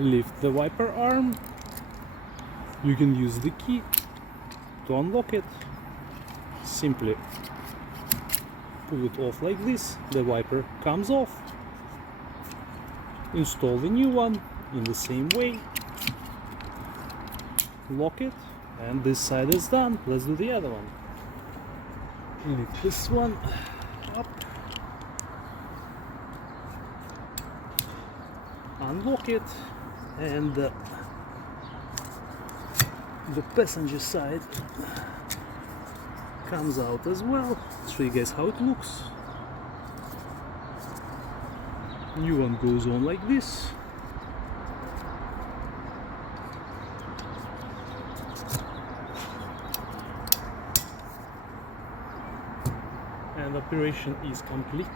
lift the wiper arm. You can use the key to unlock it. Simply pull it off like this, the wiper comes off. Install the new one in the same way. Lock it, and this side is done. Let's do the other one. Lift this one up. Unlock it, and the passenger side comes out as well. I'll show you guys how it looks. New one goes on like this. And operation is complete.